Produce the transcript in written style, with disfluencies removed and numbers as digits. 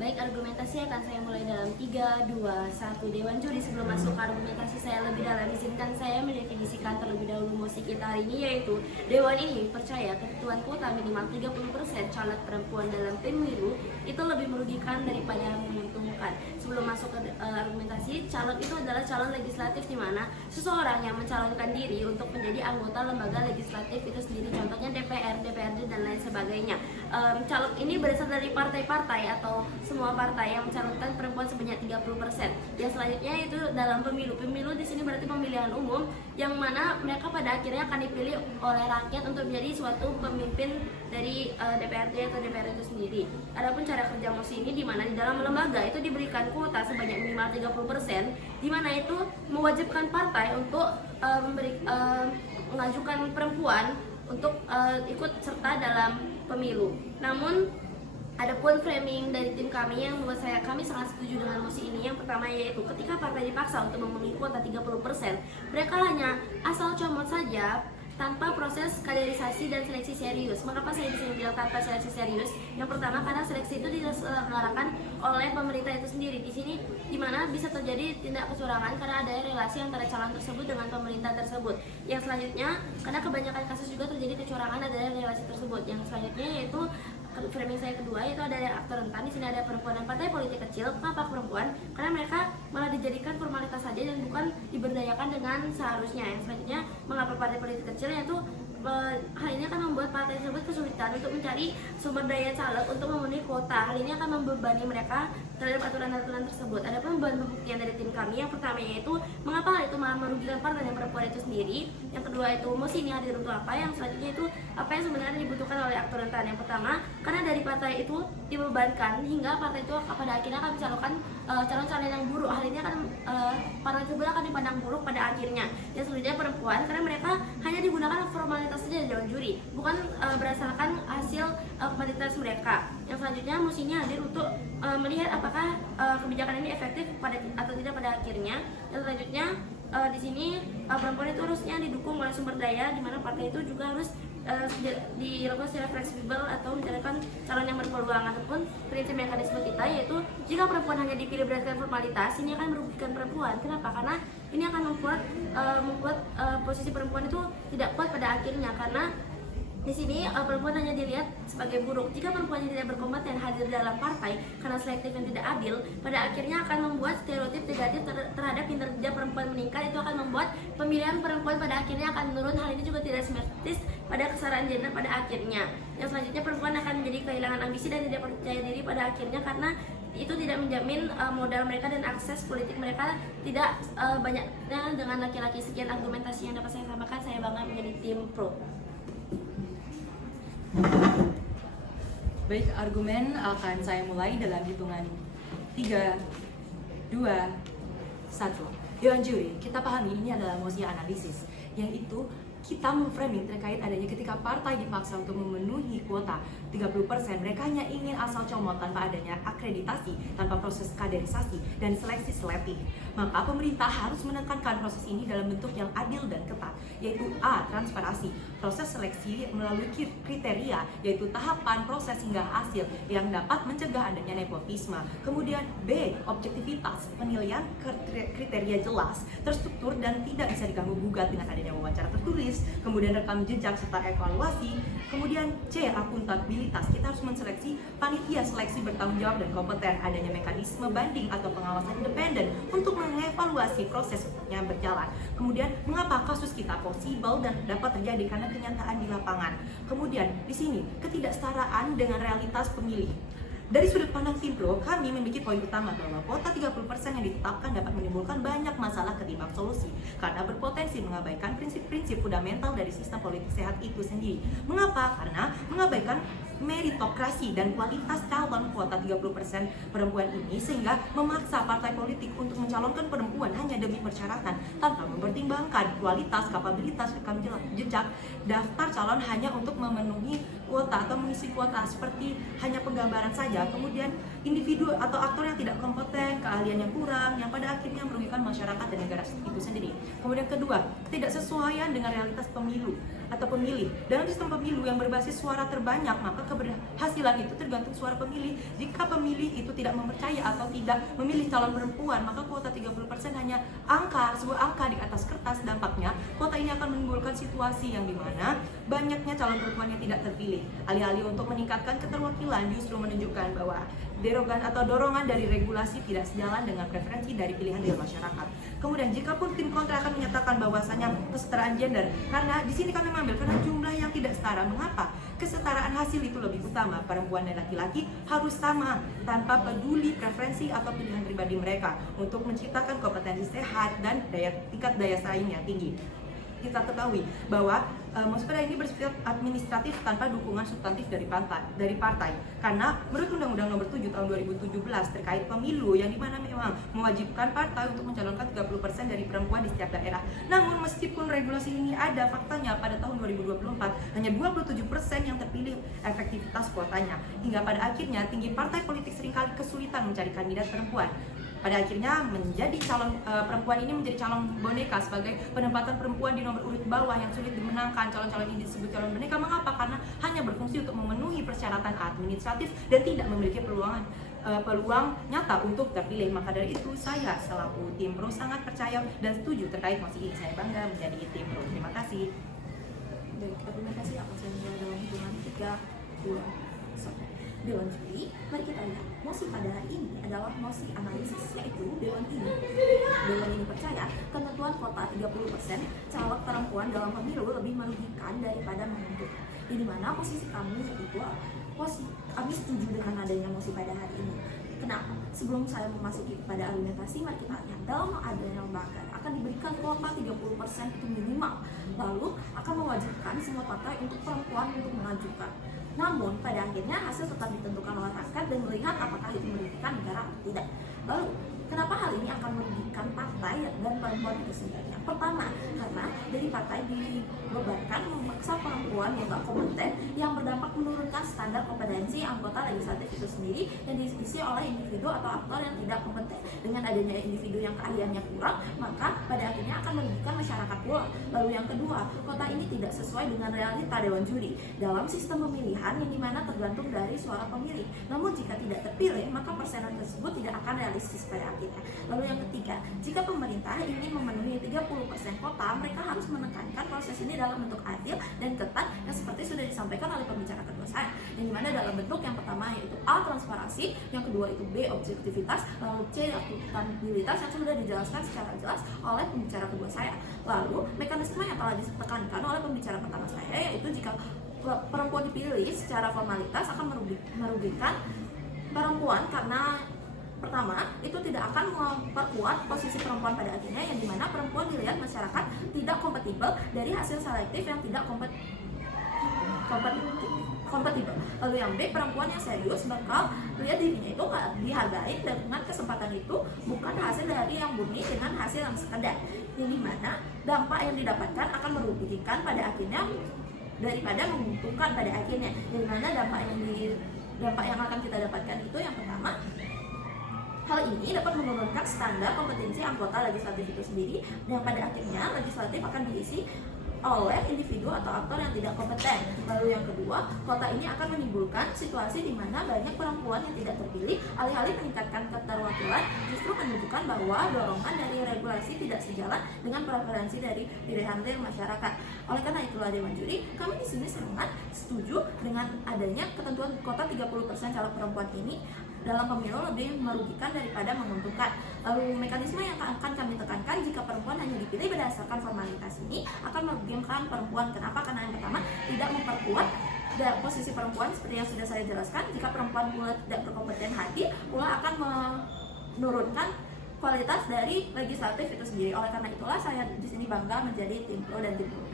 Baik, argumentasi akan saya mulai dalam 3, 2, 1. Dewan Juri, sebelum masuk ke argumentasi saya lebih dalam, izinkan saya mendefinisikan terlebih dahulu mosi kita hari ini, yaitu Dewan ini percaya ketentuan kuota minimal 30% caleg perempuan dalam pemilu itu lebih merugikan daripada menguntungkan. Sebelum masuk ke argumentasi, caleg itu adalah calon legislatif di mana seseorang yang mencalonkan diri untuk menjadi anggota lembaga legislatif itu sendiri, contohnya DPR, DPRD, dan lain sebagainya. Caleg ini berasal dari partai-partai atau semua partai yang mencalonkan perempuan sebanyak 30%. Yang selanjutnya itu dalam pemilu. Pemilu di sini berarti pemilihan umum yang mana mereka pada akhirnya akan dipilih oleh rakyat untuk menjadi suatu pemimpin dari DPRD atau DPR itu sendiri. Adapun cara kerja mosi ini di mana di dalam lembaga itu diberikan kuota sebanyak minimal 30%, di mana itu mewajibkan partai untuk mengajukan perempuan untuk ikut serta dalam pemilu. Namun adapun framing dari tim kami yang menurut kami sangat setuju dengan mosi ini. Yang pertama yaitu ketika partai dipaksa untuk memenuhi kuota 30%, mereka hanya asal comot saja tanpa proses kaderisasi dan seleksi serius. Mengapa saya disini bilang tanpa seleksi serius? Yang pertama karena seleksi itu diselenggarakan oleh pemerintah itu sendiri. Di sini dimana bisa terjadi tindak kecurangan karena ada relasi antara calon tersebut dengan pemerintah tersebut. Yang selanjutnya karena kebanyakan kasus juga terjadi kecurangan ada relasi tersebut. Yang selanjutnya yaitu framing saya kedua, itu ada yang aktor rentan. Di sini ada perempuan dan partai politik kecil. Kenapa perempuan? Karena mereka malah dijadikan formalitas saja dan bukan diberdayakan dengan seharusnya. Yang selanjutnya, mengapa partai politik kecil? Yaitu hal ini akan membuat partai tersebut kesulitan untuk mencari sumber daya caleg untuk memenuhi kuota. Hal ini akan membebani mereka terhadap aturan-aturan tersebut. Adapun bahan pembuktian dari tim kami, yang pertama yaitu mengapa hal itu malah merugikan partai dan perempuan itu sendiri. Yang kedua itu mosi ini hadir untuk apa. Yang selanjutnya itu apa yang sebenarnya dibutuhkan oleh aktor rentan. Yang pertama, karena dari partai itu dibebankan hingga partai itu pada akhirnya akan mencalonkan calon-calon yang buruk. Hal ini akan partai tersebut akan dipandang buruk pada akhirnya. Yang selanjutnya perempuan, karena mereka hanya digunakan formalitas saja di Dewan Juri, bukan berdasarkan hasil kapasitas mereka. Yang selanjutnya musinya hadir untuk melihat apakah kebijakan ini efektif atau tidak pada akhirnya. Yang selanjutnya di sini perempuan itu harusnya didukung oleh sumber daya, di mana partai itu juga harus dilakukan secara fleksibel atau mencarikan calon yang berpeluang. Ataupun prinsip mekanisme kita yaitu jika perempuan hanya dipilih berdasarkan formalitas, ini akan merugikan perempuan. Kenapa? Karena ini akan membuat posisi perempuan itu tidak kuat pada akhirnya, karena di sini perempuan hanya dilihat sebagai buruk. Jika perempuan yang tidak berkompeten hadir dalam partai karena selektif yang tidak adil, pada akhirnya akan membuat stereotip negatif terhadap kinerja perempuan meningkat. Itu akan membuat pemilihan perempuan pada akhirnya akan menurun. Hal ini juga tidak simetris pada kesetaraan gender pada akhirnya. Yang selanjutnya perempuan akan menjadi kehilangan ambisi dan tidak percaya diri pada akhirnya, karena itu tidak menjamin modal mereka dan akses politik mereka tidak banyaknya dengan laki-laki. Sekian argumentasi yang dapat saya sampaikan. Saya bangga menjadi tim pro. Baik, argumen akan saya mulai dalam hitungan 3, 2, 1. Dewan Juri, kita pahami ini adalah mosi analisis, yaitu kita memframing terkait adanya ketika partai dipaksa untuk memenuhi kuota 30%, mereka hanya ingin asal comot tanpa adanya akreditasi, tanpa proses kaderisasi dan seleksi selektif. Maka pemerintah harus menekankan proses ini dalam bentuk yang adil dan ketat, yaitu A. Transparansi, proses seleksi melalui kriteria, yaitu tahapan, proses hingga hasil yang dapat mencegah adanya nepotisme. Kemudian B. Objektivitas, penilaian kriteria jelas, terstruktur dan tidak bisa diganggu gugat dengan adanya wawancara tertulis. Kemudian rekam jejak serta evaluasi. Kemudian C. Akuntabilitas, kita harus menseleksi panitia seleksi bertanggung jawab dan kompeten, adanya mekanisme banding atau pengawasan independen untuk mengevaluasi proses yang berjalan. Kemudian mengapa kasus kita possible dan dapat terjadi karena kenyataan di lapangan. Kemudian di sini ketidaksetaraan dengan realitas pemilih. Dari sudut pandang tim pro, kami memiliki poin utama bahwa kuota 30% yang ditetapkan dapat menimbulkan banyak masalah ketimbang solusi karena berpotensi mengabaikan prinsip-prinsip fundamental dari sistem politik sehat itu sendiri. Mengapa? Karena mengabaikan meritokrasi dan kualitas calon kuota 30% perempuan ini, sehingga memaksa partai politik untuk mencalonkan perempuan hanya demi persyaratan tanpa mempertimbangkan kualitas, kapabilitas, rekam jejak daftar calon hanya untuk memenuhi kuota atau mengisi kuota seperti hanya penggambaran saja. Kemudian individu atau aktor yang tidak kompeten, keahlian yang kurang, yang pada akhirnya merugikan masyarakat dan negara itu sendiri. Kemudian kedua, ketidaksesuaian dengan realitas pemilu. atau pemilih. Dalam sistem pemilu yang berbasis suara terbanyak, maka keberhasilan itu tergantung suara pemilih. Jika pemilih itu tidak mempercaya atau tidak memilih calon perempuan, maka kuota 30% hanya sebuah angka di atas kertas. Dampaknya, kuota ini akan menimbulkan situasi yang dimana banyaknya calon perempuan yang tidak terpilih. Alih-alih untuk meningkatkan keterwakilan, justru menunjukkan bahwa dorongan dari regulasi tidak sejalan dengan preferensi dari pilihan dari masyarakat. Kemudian jikapun tim kontra akan menyatakan bahwasanya kesetaraan gender, karena di sini kami mengambil karena jumlah yang tidak setara. Mengapa? Kesetaraan hasil itu lebih utama. Perempuan dan laki-laki harus sama tanpa peduli preferensi atau pilihan pribadi mereka untuk menciptakan kompetensi sehat dan tingkat daya saing yang tinggi. Kita ketahui bahwa Mospedah ini bersifat administratif tanpa dukungan substantif dari partai. Karena menurut Undang-Undang Nomor 7 Tahun 2017 terkait pemilu yang dimana memang mewajibkan partai untuk mencalonkan 30% dari perempuan di setiap daerah. Namun meskipun regulasi ini ada, faktanya pada tahun 2024 hanya 27% yang terpilih efektivitas kuotanya. Hingga pada akhirnya tinggi partai politik seringkali kesulitan mencari kandidat perempuan. Pada akhirnya perempuan ini menjadi calon boneka sebagai penempatan perempuan di nomor urut bawah yang sulit dimenangkan. Calon-calon ini disebut calon boneka. Mengapa? Karena hanya berfungsi untuk memenuhi persyaratan administratif dan tidak memiliki peluang nyata untuk terpilih. Maka dari itu saya selaku tim pro sangat percaya dan setuju terkait mosi ini. Saya bangga menjadi tim pro. Terima kasih. Baik, terima kasih. Aku saya mulai dalam hitungan 3, 2, 1. Dewan Juri, mari kita lihat. Mosi pada hari ini adalah mosi analisis, yaitu Dewan ini percaya ketentuan kuota 30% caleg perempuan dalam pemilu lebih merugikan daripada menguntungkan. Di mana posisi kami yaitu kami setuju dengan adanya mosi pada hari ini. Kenapa? Sebelum saya memasuki kepada argumentasi, mari kita lihat dalam adanya lembaga akan diberikan kuota 30% itu minimal, lalu akan mewajibkan semua partai untuk perempuan untuk mengajukan. Namun pada akhirnya hasil tetap ditentukan oleh rakyat dan melihat apakah itu merugikan negara atau tidak. Lalu kenapa hal ini akan merugikan partai dan perempuan itu sendiri? Pertama, karena dari partai dibebankan memaksa perempuan yang tak kompeten yang berdampak menurunkan standar kompetensi anggota legislatif itu sendiri yang diisi oleh individu atau aktor yang tidak kompeten. Dengan adanya individu yang keahliannya kurang, maka pada akhirnya akan merugikan masyarakat pula. Lalu yang kedua, kota ini tidak sesuai dengan realita Dewan Juri dalam sistem pemilihan yang dimana tergantung dari suara pemilih. Namun jika tidak terpilih, maka persenan tersebut tidak akan realistis pada akhirnya. Lalu yang ketiga, jika pemerintah ingin memenuhi 30% kota, mereka harus menekankan proses ini dalam bentuk adil dan ketat yang seperti sudah disampaikan oleh pembicara kedua saya. Yang dimana dalam bentuk yang pertama yaitu A, transparansi, yang kedua itu B, objektivitas, lalu C, akuntabilitas yang sudah dijelaskan secara jelas oleh pembicara kedua saya. Lalu mekanisme yang telah ditekankan oleh pembicara pertama saya yaitu jika perempuan dipilih secara formalitas akan merugikan perempuan karena pertama, itu tidak akan memperkuat posisi perempuan pada akhirnya yang dimana perempuan dilihat masyarakat tidak kompatibel dari hasil selektif yang tidak kompatibel. Lalu yang B, perempuan yang serius bakal lihat dirinya itu nggak dihargai dengan kesempatan itu bukan hasil dari yang murni dengan hasil yang sekedar. Yang dimana dampak yang didapatkan akan merugikan pada akhirnya daripada menguntungkan pada akhirnya. Yang dimana dampak yang akan kita dapatkan itu yang pertama, hal ini dapat menurunkan standar kompetensi anggota legislatif itu sendiri dan pada akhirnya legislatif akan diisi oleh individu atau aktor yang tidak kompeten. Lalu yang kedua, kota ini akan menimbulkan situasi di mana banyak perempuan yang tidak terpilih, alih-alih meningkatkan keterwakilan, justru menunjukkan bahwa dorongan dari regulasi tidak sejalan dengan preferensi dari pilihan dari masyarakat. Oleh karena itulah Dewan Juri, kami di sini sangat setuju dengan adanya ketentuan kota 30% caleg perempuan ini dalam pemilu lebih merugikan daripada menguntungkan. Lalu mekanisme yang akan kami tekankan jika perempuan hanya dipilih berdasarkan formalitas ini akan merugikan perempuan. Kenapa? Karena yang pertama tidak memperkuat posisi perempuan seperti yang sudah saya jelaskan. Jika perempuan pula tidak berkompeten hadir, pula akan menurunkan kualitas dari legislatif itu sendiri. Oleh karena itulah saya di sini bangga menjadi tim pro dan tim pro.